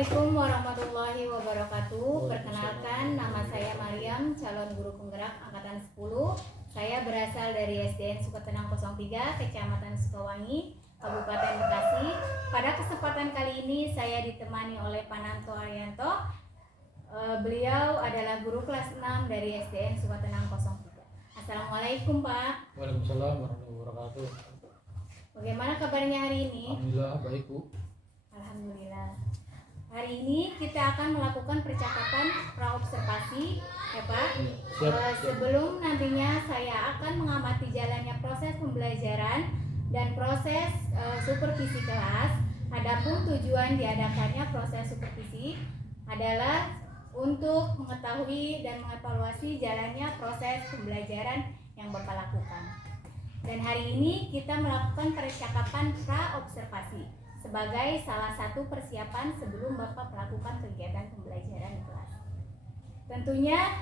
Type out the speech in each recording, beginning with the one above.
Assalamualaikum warahmatullahi wabarakatuh. Perkenalkan, nama saya Mariam, calon guru penggerak angkatan 10. Saya berasal dari SDN Sukatenang 03, Kecamatan Sukawangi, Kabupaten Bekasi. Pada kesempatan kali ini saya ditemani oleh Pak Nanto Arianto. Beliau adalah guru kelas 6 dari SDN Sukatenang 03. Assalamualaikum Pak. Waalaikumsalam warahmatullahi wabarakatuh. Bagaimana kabarnya hari ini? Alhamdulillah baik Bu. Alhamdulillah. Hari ini kita akan melakukan percakapan praobservasi, ya Pak. Siap. Sebelum nantinya saya akan mengamati jalannya proses pembelajaran dan proses supervisi kelas. Adapun tujuan diadakannya proses supervisi adalah untuk mengetahui dan mengevaluasi jalannya proses pembelajaran yang Bapak lakukan. Dan hari ini kita melakukan percakapan praobservasi sebagai salah satu persiapan sebelum Bapak melakukan kegiatan pembelajaran di kelas. Tentunya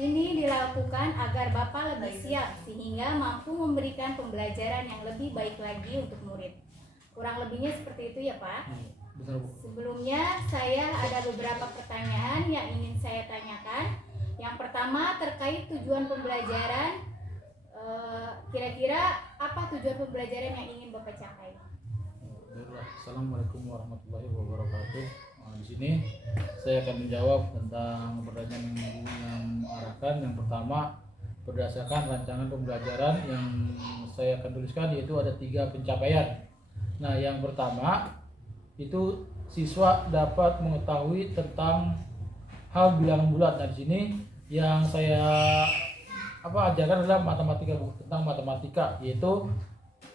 ini dilakukan agar Bapak lebih siap sehingga mampu memberikan pembelajaran yang lebih baik lagi untuk murid. Kurang lebihnya seperti itu ya Pak. Benar Bu. Sebelumnya saya ada beberapa pertanyaan yang ingin saya tanyakan. Yang pertama terkait tujuan pembelajaran. Kira-kira apa tujuan pembelajaran yang ingin Bapak capai? Assalamualaikum warahmatullahi wabarakatuh. Di sini saya akan menjawab tentang pertanyaan yang arahkan. Yang pertama, berdasarkan rancangan pembelajaran yang saya akan tuliskan, yaitu ada 3 pencapaian. Nah, yang pertama itu siswa dapat mengetahui tentang hal bilangan bulat. Nah, di sini yang saya ajarkan adalah matematika, tentang matematika, yaitu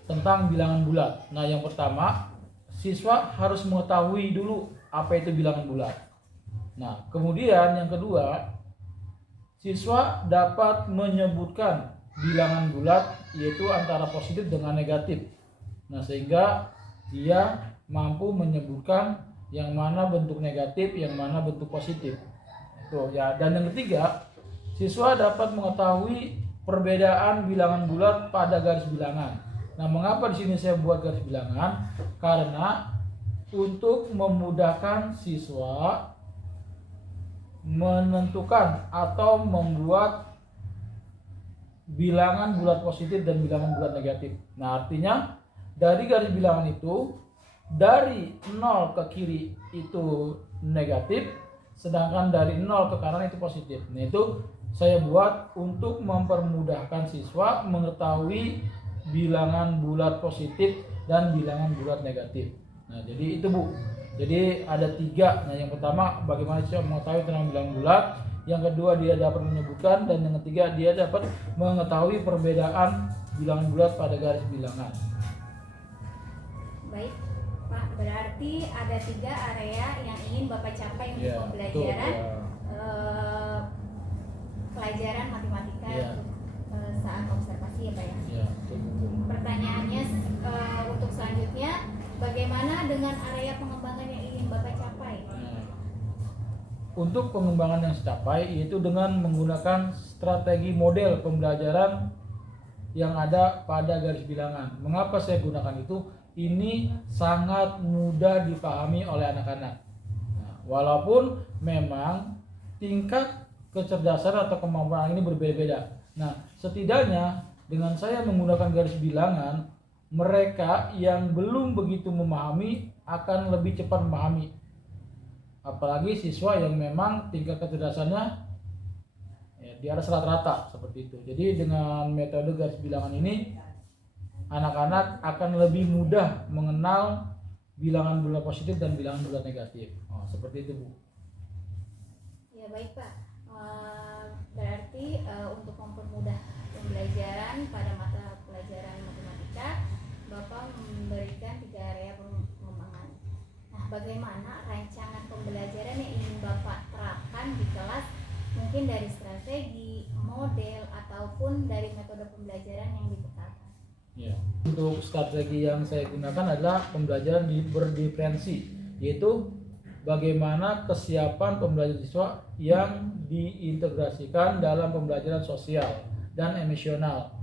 tentang bilangan bulat. Nah, yang pertama, siswa harus mengetahui dulu apa itu bilangan bulat. Nah, kemudian yang kedua, siswa dapat menyebutkan bilangan bulat yaitu antara positif dengan negatif. Nah, sehingga dia mampu menyebutkan yang mana bentuk negatif, yang mana bentuk positif. Tuh ya. Dan yang ketiga, siswa dapat mengetahui perbedaan bilangan bulat pada garis bilangan. Nah, mengapa di sini saya buat garis bilangan? Karena untuk memudahkan siswa menentukan atau membuat bilangan bulat positif dan bilangan bulat negatif. Nah, artinya dari garis bilangan itu, dari 0 ke kiri itu negatif, sedangkan dari 0 ke kanan itu positif. Nah, itu saya buat untuk mempermudahkan siswa mengetahui bilangan bulat positif dan bilangan bulat negatif. Nah, jadi itu Bu. Jadi ada 3. Nah, yang pertama, bagaimana siswa mengetahui tentang bilangan bulat. Yang kedua, dia dapat menyebutkan. Dan yang ketiga, dia dapat mengetahui perbedaan bilangan bulat pada garis bilangan. Baik Pak, berarti ada 3 area yang ingin Bapak capai untuk pembelajaran pelajaran matematika untuk saat observasi ya Pak ya. Pertanyaannya untuk selanjutnya, bagaimana dengan area pengembangan yang ingin Bapak capai? Untuk pengembangan yang dicapai yaitu dengan menggunakan strategi model pembelajaran yang ada pada garis bilangan. Mengapa saya gunakan itu? Ini sangat mudah dipahami oleh anak-anak. Nah, walaupun memang tingkat kecerdasan atau kemampuan ini berbeda-beda. Nah, setidaknya dengan saya menggunakan garis bilangan, mereka yang belum begitu memahami akan lebih cepat memahami. Apalagi siswa yang memang tingkat kecerdasannya di atas rata-rata seperti itu. Jadi dengan metode garis bilangan ini, anak-anak akan lebih mudah mengenal bilangan bulat positif dan bilangan bulat negatif. Seperti itu Bu. Ya baik Pak. Berarti untuk mempermudah pembelajaran pada mata pelajaran matematika, Bapak memberikan 3 area pengembangan. Nah, bagaimana rancangan pembelajaran yang ingin Bapak terapkan di kelas, mungkin dari strategi, model, ataupun dari metode pembelajaran yang dibekalkan? Ya. Untuk strategi yang saya gunakan adalah pembelajaran berdiferensi, yaitu bagaimana kesiapan pembelajaran siswa yang diintegrasikan dalam pembelajaran sosial dan emosional.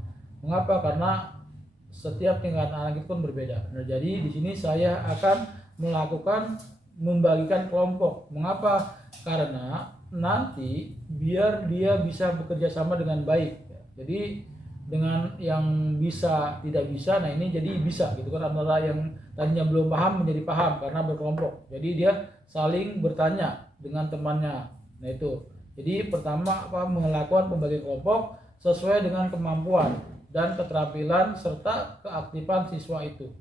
Mengapa? Karena setiap tingkatan anak itu pun berbeda. Nah, jadi di sini saya akan melakukan membagikan kelompok. Mengapa? Karena nanti biar dia bisa bekerja sama dengan baik. Jadi dengan yang bisa tidak bisa, nah ini jadi bisa gitu kan, antara yang tadinya belum paham menjadi paham karena berkelompok. Jadi dia saling bertanya dengan temannya. Nah itu. Jadi pertama melakukan pembagian kelompok sesuai dengan kemampuan dan keterampilan serta keaktifan siswa itu.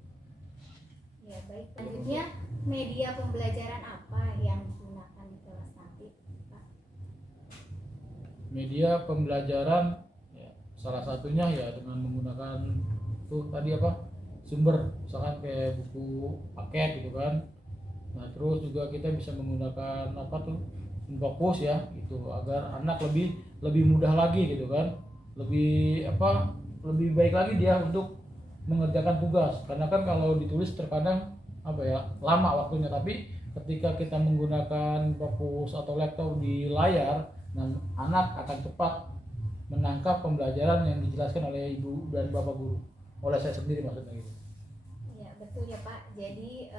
Ya baik. Selanjutnya media pembelajaran apa yang digunakan di kelas nanti, Pak? Media pembelajaran salah satunya ya dengan menggunakan tuh tadi sumber, misalkan kayak buku paket gitu kan. Nah terus juga kita bisa menggunakan Infocus ya, itu agar anak lebih mudah lagi gitu kan, lebih lebih baik lagi dia untuk mengerjakan tugas. Karena kan kalau ditulis terkadang lama waktunya, tapi ketika kita menggunakan Infocus atau laptop di layar, nah anak akan cepat menangkap pembelajaran yang dijelaskan oleh ibu dan bapak guru, oleh saya sendiri maksudnya gitu. Ya betul ya Pak. Jadi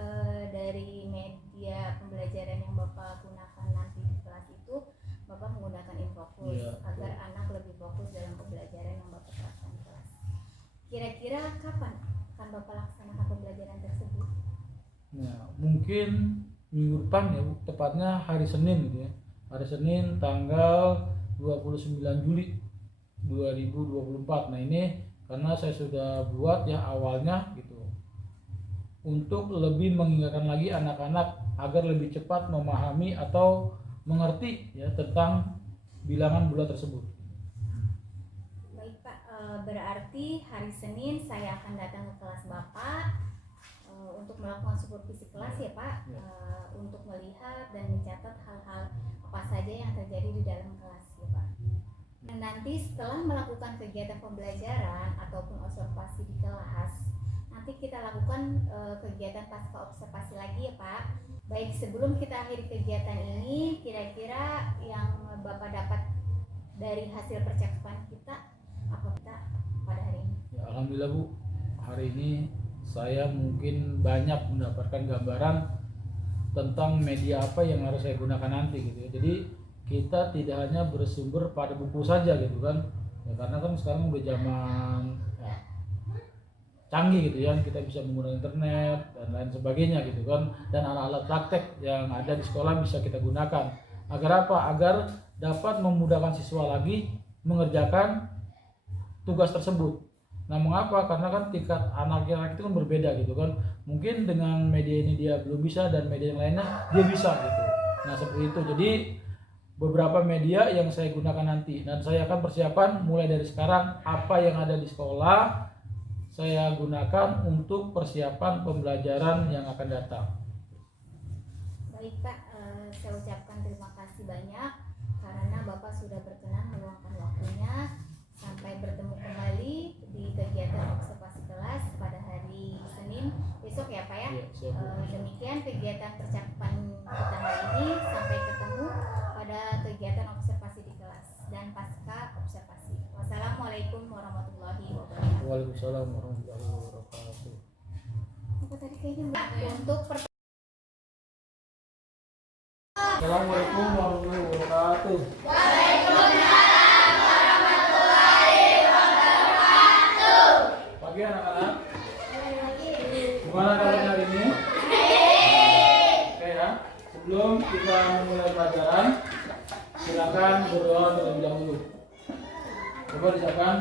dari media pembelajaran yang Bapak gunakan nanti di kelas itu, Bapak menggunakan Infocus Ya, agar anak lebih fokus dalam pembelajaran yang Bapak terapkan di kelas. Kira-kira kapan akan Bapak laksanakan pembelajaran tersebut? Nah mungkin minggu depan ya, tepatnya hari Senin gitu ya, hari Senin tanggal 29 Juli 2024. Nah ini karena saya sudah buat ya awalnya gitu, untuk lebih mengingatkan lagi anak-anak agar lebih cepat memahami atau mengerti ya tentang bilangan bulat tersebut. Baik Pak, berarti hari Senin saya akan datang ke kelas Bapak untuk melakukan supervisi kelas ya Pak, untuk melihat dan mencatat hal-hal apa saja yang terjadi di dalam kelas ya Pak. Dan nanti setelah melakukan kegiatan pembelajaran ataupun observasi di kelas, nanti kita lakukan kegiatan pasca observasi lagi ya Pak. Baik, sebelum kita akhiri kegiatan ini, kira-kira yang Bapak dapat dari hasil percakapan kita apa pada hari ini? Ya, alhamdulillah Bu, hari ini saya mungkin banyak mendapatkan gambaran tentang media apa yang harus saya gunakan nanti gitu ya. Jadi kita tidak hanya bersumber pada buku saja gitu kan ya, karena kan sekarang udah zaman canggih gitu ya, kita bisa menggunakan internet dan lain sebagainya gitu kan, dan alat-alat praktek yang ada di sekolah bisa kita gunakan agar agar dapat memudahkan siswa lagi mengerjakan tugas tersebut. Nah mengapa? Karena kan tingkat anak-anak itu kan berbeda gitu kan, mungkin dengan media ini dia belum bisa dan media yang lainnya dia bisa gitu. Nah seperti itu. Jadi beberapa media yang saya gunakan nanti, dan saya akan persiapan mulai dari sekarang apa yang ada di sekolah saya gunakan untuk persiapan pembelajaran yang akan datang. Baik Pak, saya ucapkan terima kasih banyak karena Bapak sudah berkenan meluangkan waktunya. Sampai bertemu kembali di kegiatan observasi kelas pada hari Senin besok ya Pak ya. Demikian kegiatan percakapan kita hari ini. Sampai ketemu pada kegiatan observasi di kelas dan pasca observasi. Wassalamualaikum warahmatullahi wabarakatuh. Waalaikumsalam warahmatullahi wabarakatuh. Apa tadi kayaknya untuk Assalamualaikum warahmatullahi wabarakatuh. Pagi anak-anak. Gimana kabarnya hari ini? Oke ya. Sebelum kita memulai pelajaran, silakan berdoa terlebih dahulu. Coba diucapkan.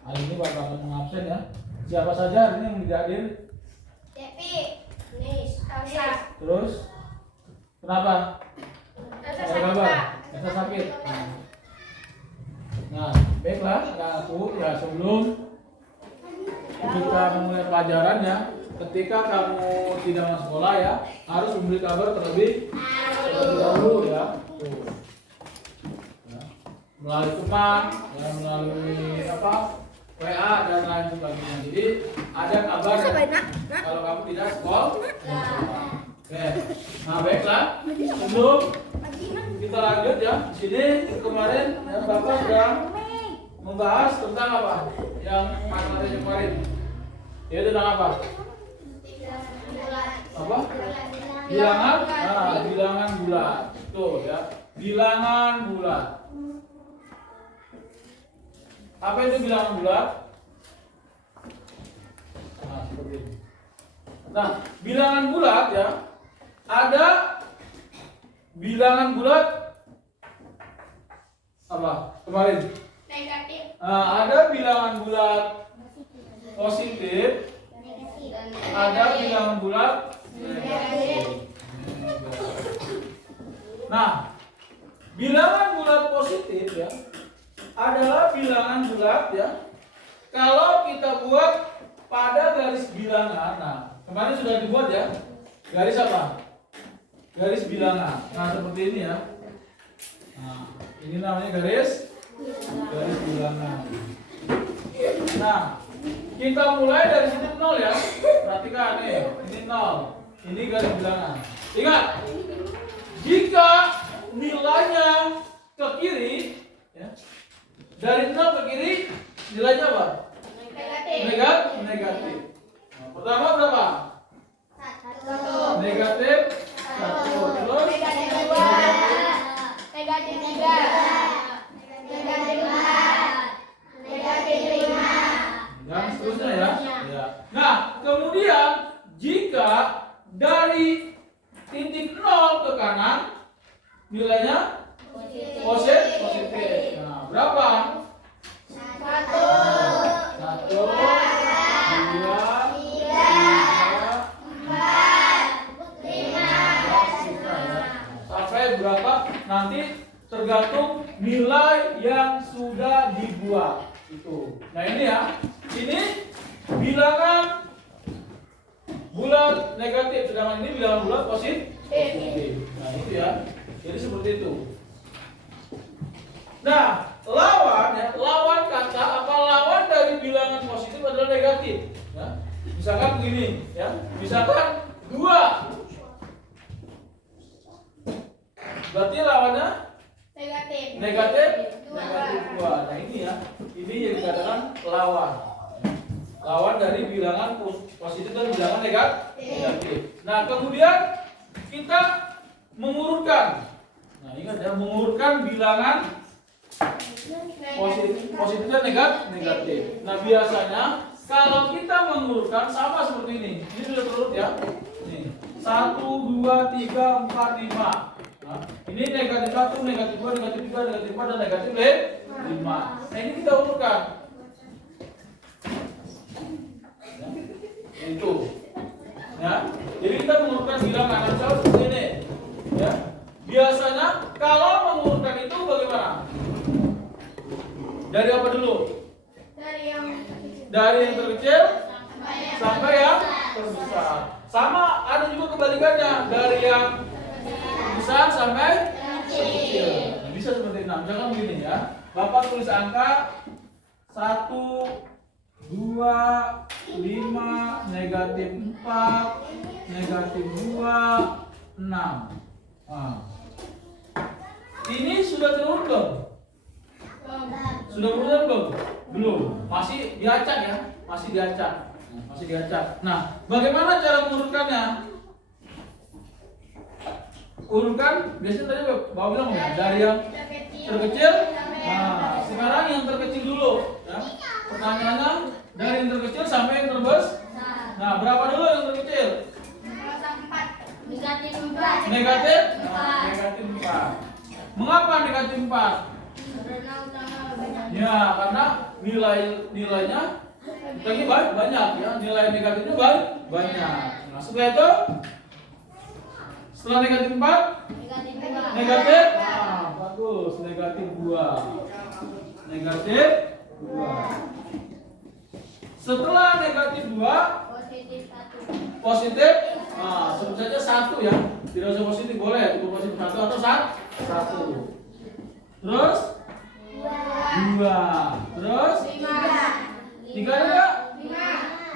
Hari ini Bapak akan mengabsen ya. Siapa saja hari ini yang tidak hadir? Cepi, Nis, Elsa. Terus kenapa? Elsa Ada sakit, kabar? Pak. Elsa sakit. Nah, baiklah, aku ya sebelum kita memulai pelajaran ya, ketika kamu tidak masuk sekolah ya, harus memberi kabar terlebih dahulu ya. Tuh. Ya. Melalui teman, ya, melalui apa? WA dan lain sebagainya. Jadi ada kabar ya, kalau kamu tidak sekolah. Oke. Nah, baiklah. Sebelum kita lanjut ya, di sini kemarin ya, Bapak sudah membahas tentang apa? Yang materi kemarin. Yaitu tentang apa? Apa? Bilangan. Nah, bilangan bulat. Tuh ya, bilangan bulat. Apa itu bilangan bulat? Nah, seperti ini. Nah, bilangan bulat ya, ada bilangan bulat apa? Kemarin. Negatif. Nah, ada bilangan bulat positif, ada bilangan bulat negatif. Nah, bilangan bulat positif ya adalah bilangan bulat ya kalau kita buat pada garis bilangan. Nah, kemarin sudah dibuat ya. Garis apa? Garis bilangan. Nah, seperti ini ya. Nah, ini namanya garis bilangan. Nah, kita mulai dari sini 0 ya. Perhatikan nih, ini 0. Ini garis bilangan. Ingat, jika nilainya ke kiri ya, dari 0 ke kiri nilainya apa? Negatif. Nah, pertama berapa? 1. Negatif 1. Terus Negatif 2. Negatif 3. Negatif 4. Negatif 5. dan seterusnya ya. Ya. Nah, kemudian jika dari titik 0 ke kanan nilainya positif. Nah, berapa? 1. 1, 2, 3, 4, 5, sampai berapa? Nanti tergantung nilai yang sudah dibuat itu. Nah, ini ya. Ini bilangan bulat negatif, sedangkan ini bilangan bulat positif. Nah, itu ya. Jadi seperti itu. Nah, lawan ya, lawan kata apa lawan dari bilangan positif adalah negatif. Ya. Misalkan begini, ya. Misalkan 2. Berarti lawannya negatif 2. Nah, ini ya. Ini yang dikatakan lawan. Lawan dari bilangan positif dan bilangan negatif. Nah, kemudian kita mengurutkan. Nah, ingat ya, mengurutkan bilangan positif dan negatif. Nah, biasanya kalau kita mengurutkan sama seperti ini. Ini sudah terurut ya. Nih, 1, 2, 3, 4, 5. Nah, ini negatif 1, negatif 2, negatif 3, negatif 4 dan negatif 5. Nah, ini kita urutkan. Itu. Ya. Jadi kita mengurutkan bilangan asal seperti ini. Ya. Biasanya kalau mengurutkan itu bagaimana? Dari apa dulu? Dari yang terkecil sampai yang terbesar. Sama ada juga kebalikannya, dari yang besar sampai kecil. Nah, bisa seperti ini. Jangan begini ya. Bapak tulis angka 1, 2, 5, negatif 4, negatif 2, 6. Nah. Ini sudah terurut belum? Sudah terurut belum? Belum. Masih diacak ya? Masih diacak. Masih diacak. Nah, bagaimana cara mengurutkannya? Urutkan, biasanya tadi Bapak bilang ya, dari yang terkecil. Nah, sekarang yang terkecil dulu. Ya. Pertanyaannya dari yang terkecil sampai yang terbesar. Nah, berapa dulu yang terkecil? Negatif 4. Negatif? Nah, negatif 4. Mengapa negatif 4? Ya, karena nilai nilainya lagi banyak ya, nilai negatifnya banyak. Nah, setelah negatif 4 negatif, nah bagus, negatif 2. Negatif 2. Setelah negatif 2 positif, nah sebut saja 1 ya, tidak usah positif, boleh cukup positif 1 atau 1. Terus 2. Terus 3 ada?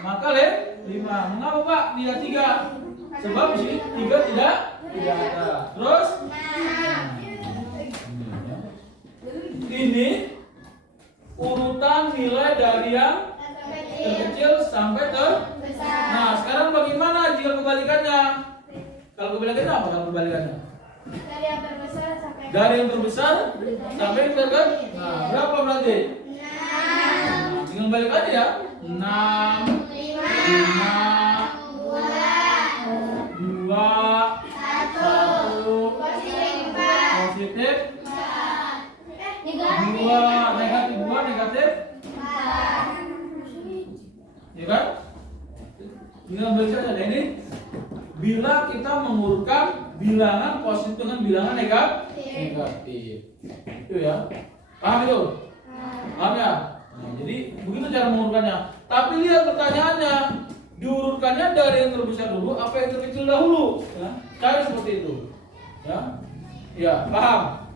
Maka 5. Mengapa Pak tidak 3? Sebab di sini 3 tidak ada. Terus ini urutan nilai dari yang terkecil sampai terbesar. Nah, sekarang bagaimana jika kebalikannya? Kalau kebalikannya apa kalau kebalikannya? Dari yang terbesar sampai yang terkecil. Nah, berapa berarti? 6. Tinggal balik aja ya. 6 5 2 1 positif 2 negatif 2 negatif 4. Ya kan? Tinggal balik saja. Nah, ini bila kita mengurutkan bilangan positif dengan bilangan negatif. Itu ya. Paham itu? Paham ya? Nah, jadi begitu cara mengurutkannya. Tapi lihat pertanyaannya, diurutkannya dari yang terbesar dulu apa yang terkecil dahulu? Ya, cari seperti itu. Ya, paham?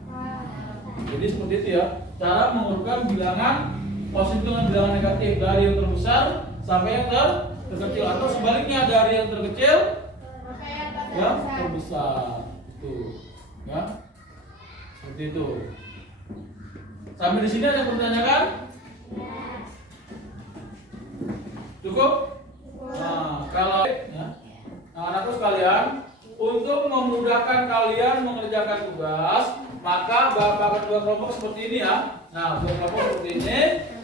Jadi seperti itu ya, cara mengurutkan bilangan positif dengan bilangan negatif dari yang terbesar sampai yang terkecil atau sebaliknya dari yang terkecil ya terbesar. Itu, ya, seperti itu. Sampai di sini ada yang pertanyakan? Cukup? Nah, kalau ya, anak-anakku sekalian, untuk memudahkan kalian mengerjakan tugas, maka bapak kedua kelompok seperti ini ya. Nah, dua kelompok seperti ini.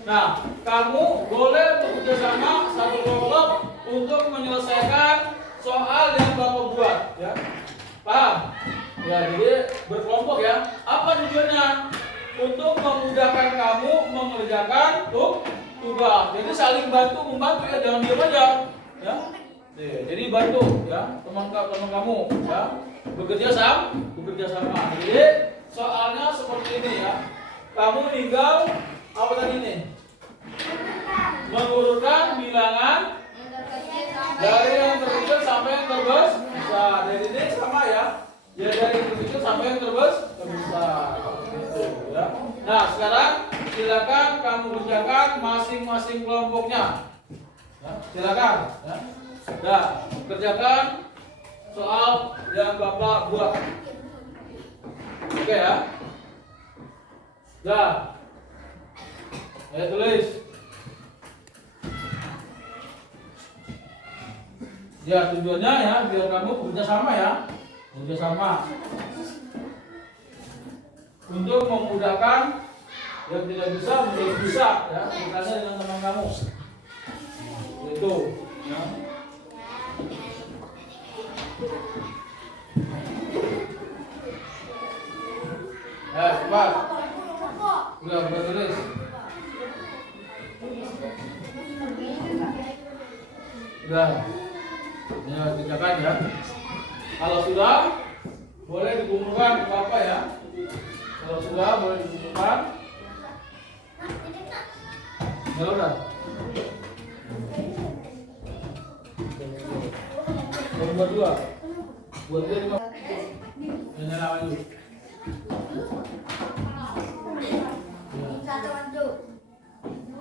Nah, kamu boleh bekerja sama satu kelompok untuk menyelesaikan soal yang bapak buat, ya. Paham? Ya, jadi berkelompok ya. Apa tujuannya? Untuk memudahkan kamu mengerjakan tugas. Jadi saling bantu membantu ya, jangan diam aja, ya. Jadi bantu ya teman kamu ya, bekerja sama. Jadi soalnya seperti ini ya. Kamu tinggal apa tadi ini? Mengurutkan bilangan dari yang terkecil sampai yang terbesar. Jadi ini sama ya. Ya dari yang terkecil sampai yang terbesar. Gitu, ya. Nah, sekarang silakan kamu kerjakan masing-masing kelompoknya. Ya, silakan ya. Nah, kerjakan soal yang Bapak buat. Oke ya. Nah, ayo tulis. Ya, tujuannya ya biar kamu bekerja sama ya. Bekerja sama. Untuk memudahkan yang tidak bisa menjadi bisa ya, bertanya dengan teman kamu. Itu ya. Cepat. Udah tulis. Udah. Ya, kerjakan ya. Kalau sudah, boleh dikumpulkan ke Bapak ya. Kalau sudah, boleh dikumpulkan. Ya udah. Buat dua lima. Nyalakan dulu.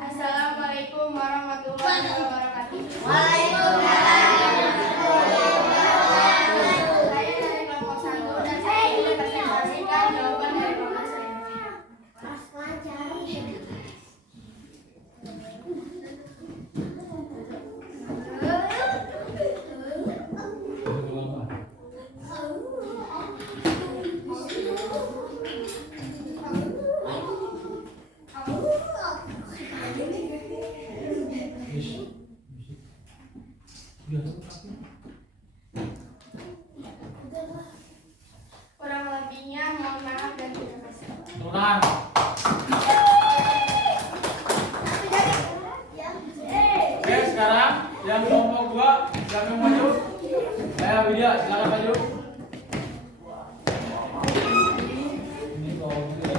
Assalamualaikum warahmatullahi wabarakatuh. Waalaikumsalam. Saya dari kelompok 1 dan saya ingin presentasikan jawaban dari kelompok selanjutnya. siapa yang maju? Ayo Widya, silakan maju. Ini kalau gitu.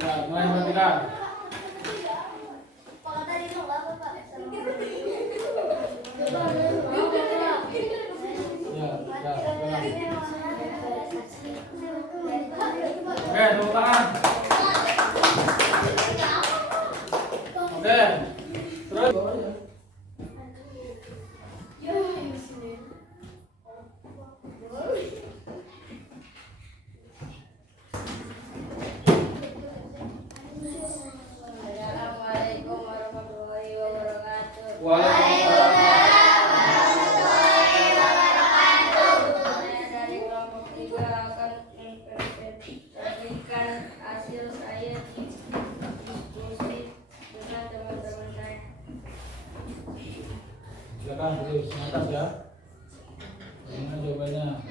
Ya, mulai perhatikan. Oke, tepuk tangan. Oke. Terus Assalamualaikum warahmatullahi wabarakatuh. Saya dari kelompok 3 akan mempresentasikan hasil saya diskusi dengan teman-teman saya. silakan terus atas ya. Bagaimana jawabannya?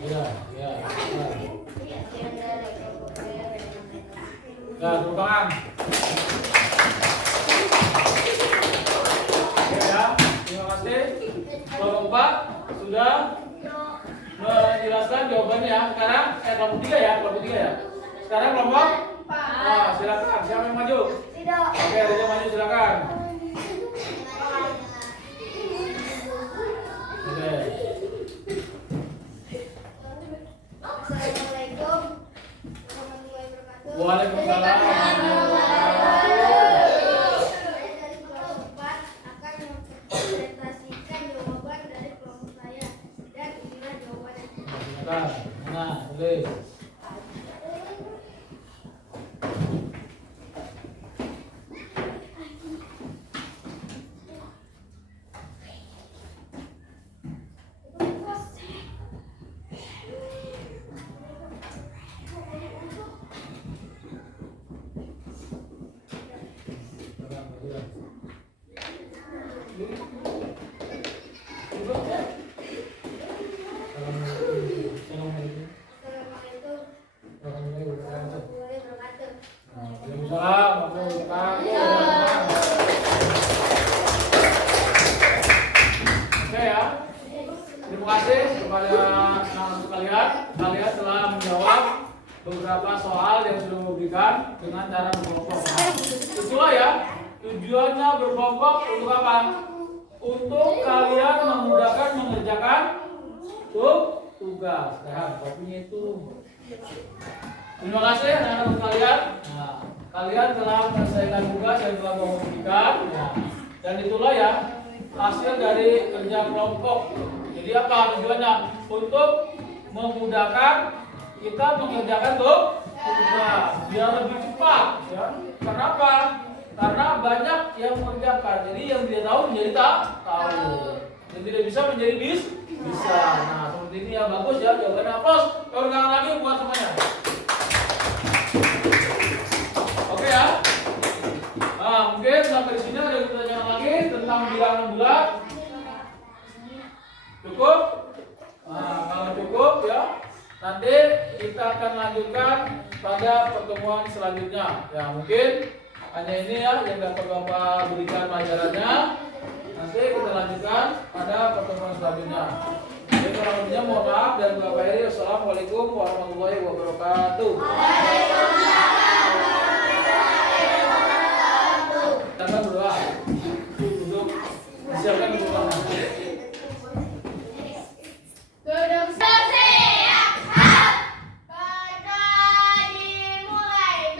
Ya, ya, ya. Yang dari kelompok saya Ya, tepuk tangan. Oke ya, terima kasih. Kelompok 4 sudah menjelaskan jawabannya ya. Sekarang kelompok 3 ya, kelompok 3 ya. Sekarang kelompok silakan. Siapa yang maju? Oke, Rija maju silakan. Oke. Assalamualaikum warahmatullahi wabarakatuh. Waalaikumsalam. Saya dari kelompok 4 akan mempresentasikan jawaban dari kelompok saya dan inilah jawabannya. Silakan. Mana? Tulis. Assalamualaikum warahmatullahi wabarakatuh. Waalaikumsalam warahmatullahi wabarakatuh. Oke ya. Terima kasih kepada anak-anak sekalian. Kalian telah menjawab beberapa soal yang sudah memberikan dengan cara berkelompok. Itulah ya, tujuannya berkelompok untuk apa? Untuk kalian memudahkan mengerjakan tugas. Nah, kopinya itu. Terima kasih anak-anak sekalian. Nah, kalian telah menyelesaikan tugas yang telah memberikan. Nah, dan itulah ya hasil dari kerja kelompok. Jadi apa tujuannya? Untuk memudahkan kita mengerjakan tugas biar lebih cepat. Ya. Kenapa? Karena banyak yang mengerjakan. Jadi yang tidak tahu menjadi tak tahu. Yang tidak bisa menjadi bisa. Nah, seperti ini ya, bagus ya jawabannya. Aplaus. Kalau tangan lagi buat semuanya. Oke ya. Nah, mungkin sampai di sini ada pertanyaan lagi tentang bilangan bulat. Cukup? Nah, kalau cukup ya, nanti kita akan lanjutkan pada pertemuan selanjutnya. Ya, mungkin hanya ini ya yang dapat Bapak berikan pelajarannya. Nanti kita lanjutkan pada pertemuan selanjutnya. Jadi kalau lebihnya mohon maaf dan Bapak Heri. Assalamualaikum warahmatullahi wabarakatuh. Kita berdoa untuk siapkan berdoa. Kata dimulai.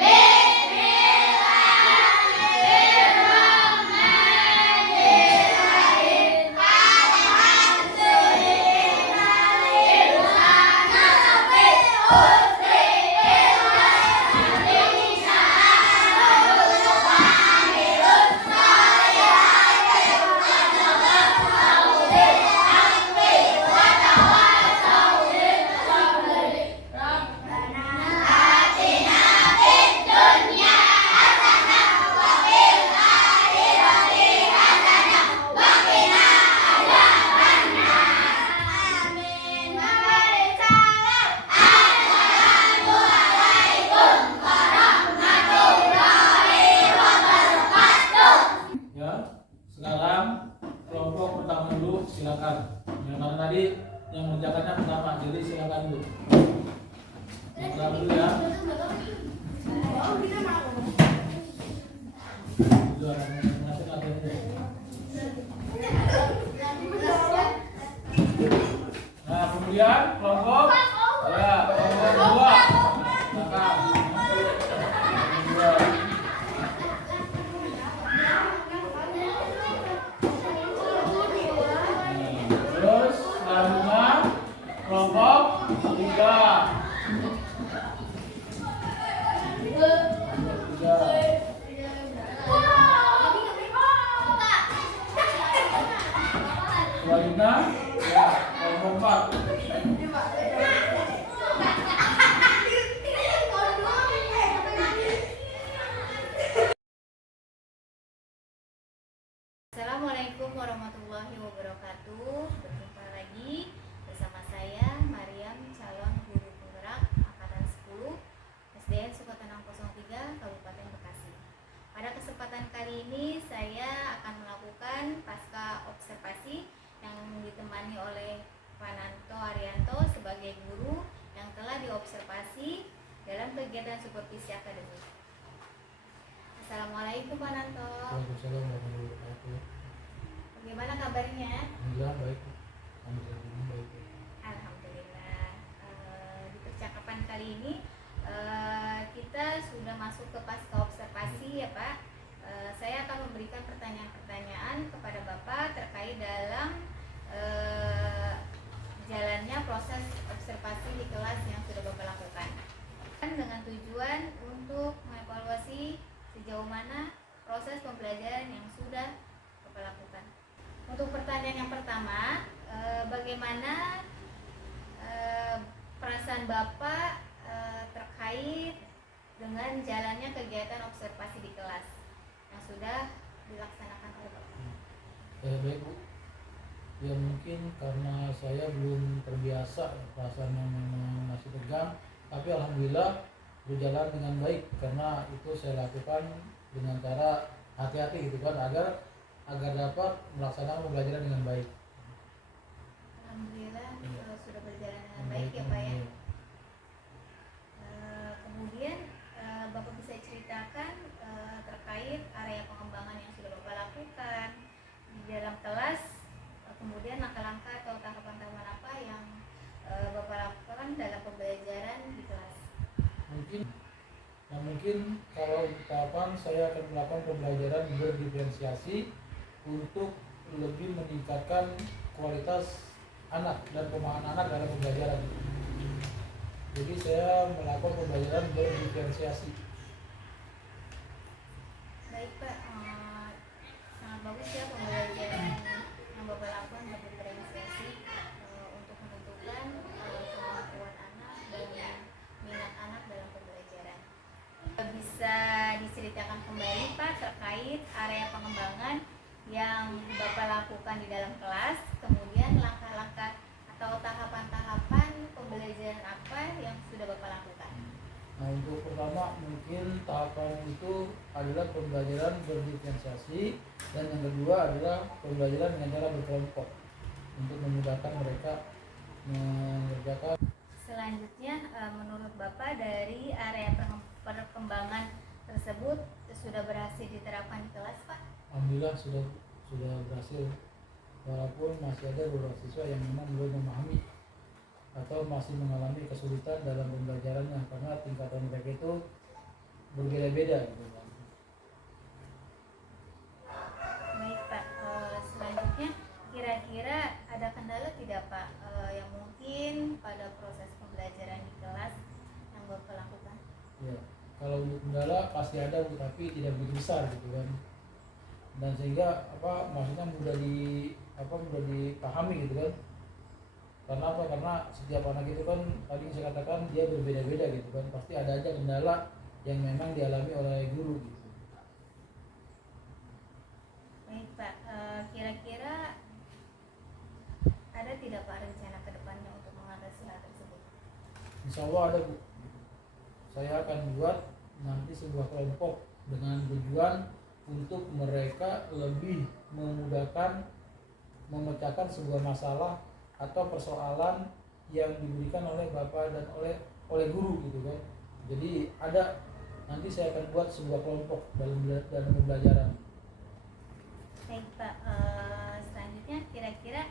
Nah, kemudian kelompok ya, kelompok dua. Belakang. Dua. Terus selanjutnya kelompok tiga. Selanjutnya ya, kelompok empat. Assalamualaikum warahmatullahi wabarakatuh. Berjumpa lagi bersama saya Mariam, calon guru penggerak angkatan 10 SDN Sukotanang 03 Kabupaten Bekasi. Pada kesempatan kali ini saya akan melakukan pasca observasi yang ditemani oleh Pak Nanto Arianto sebagai guru yang telah diobservasi dalam kegiatan supervisi akademik. Assalamualaikum Pak Nanto. Waalaikumsalam warahmatullahi wabarakatuh. Bagaimana kabarnya? Alhamdulillah baik. Alhamdulillah baik. Alhamdulillah. Di percakapan kali ini kita sudah masuk ke pasca observasi ya Pak. Saya akan memberikan pertanyaan-pertanyaan kepada Bapak terkait dalam jalannya proses observasi di kelas yang sudah Bapak lakukan, dengan tujuan untuk mengevaluasi sejauh mana proses pembelajaran yang sudah Bapak lakukan. Untuk pertanyaan yang pertama, bagaimana perasaan Bapak terkait dengan jalannya kegiatan observasi di kelas yang sudah dilaksanakan oleh Bapak? Baik Bu. Ya mungkin karena saya belum terbiasa, perasaan yang memang masih tegang, tapi alhamdulillah berjalan dengan baik karena itu saya lakukan dengan cara hati-hati gitu kan agar dapat melaksanakan pembelajaran dengan baik. Alhamdulillah sudah berjalan dengan baik ya Pak ya. Kemudian Bapak bisa ceritakan terkait area pengembangan yang sudah Bapak lakukan di dalam kelas, kemudian langkah-langkah atau tahapan-tahapan apa yang Bapak lakukan dalam pembelajaran di kelas. Mungkin kalau tahapan saya akan melakukan pembelajaran berdiferensiasi untuk lebih meningkatkan kualitas anak dan pemahaman anak dalam pembelajaran. Jadi saya melakukan pembelajaran berdiferensiasi. Baik Pak, sangat bagus ya pembelajaran yang Bapak lakukan berdiferensiasi untuk menentukan kemampuan anak dan minat anak dalam pembelajaran. Bisa diceritakan kembali Pak terkait area pengembangan yang Bapak lakukan di dalam kelas, kemudian langkah-langkah atau tahapan-tahapan pembelajaran apa yang sudah Bapak lakukan? Nah, untuk pertama mungkin tahapan itu adalah pembelajaran berdiferensiasi, dan yang kedua adalah pembelajaran dengan cara berkelompok untuk memudahkan mereka mengerjakan. Selanjutnya, menurut Bapak dari area perkembangan tersebut sudah berhasil diterapkan di kelas Pak? Alhamdulillah sudah berhasil, walaupun masih ada beberapa siswa yang memang belum memahami atau masih mengalami kesulitan dalam pembelajarannya karena tingkatan mereka itu berbeda-beda gitu kan. Baik Pak, selanjutnya kira-kira ada kendala tidak Pak yang mungkin pada proses pembelajaran di kelas yang Bapak lakukan? Ya, kalau untuk kendala pasti ada Bu, tapi tidak begitu besar gitu kan. Dan sehingga maksudnya mudah dipahami gitu kan. Karena apa? Karena setiap anak itu kan tadi saya katakan dia berbeda-beda gitu kan. Pasti ada aja kendala yang memang dialami oleh guru gitu. Baik Pak, kira-kira ada tidak Pak rencana ke depannya untuk mengatasi hal tersebut? Insya Allah ada Bu. Saya akan buat nanti sebuah kelompok dengan tujuan untuk mereka lebih memudahkan memecahkan sebuah masalah atau persoalan yang diberikan oleh Bapak dan oleh guru gitu kan. Jadi ada nanti saya akan buat sebuah kelompok dalam pembelajaran. Baik Pak, selanjutnya kira-kira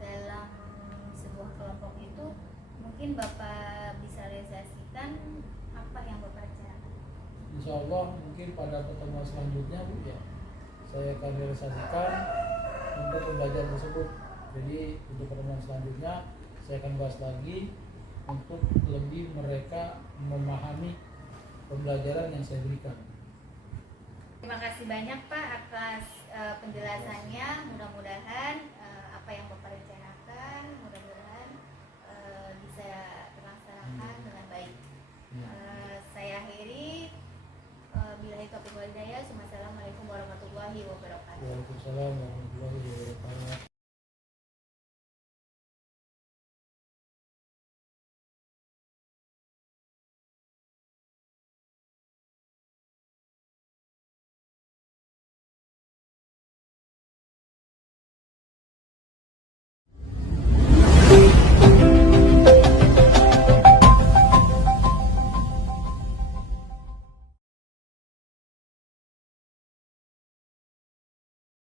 dalam sebuah kelompok itu mungkin Bapak bisa realisasikan apa yang Bapak rencanakan? Insya Allah mungkin pada pertemuan selanjutnya Bu ya, saya akan realisasikan untuk pembelajaran tersebut. Jadi untuk pertemuan selanjutnya saya akan bahas lagi untuk lebih mereka memahami pembelajaran yang saya berikan. Terima kasih banyak Pak atas penjelasannya. Mudah-mudahan apa yang Bapak rencanakan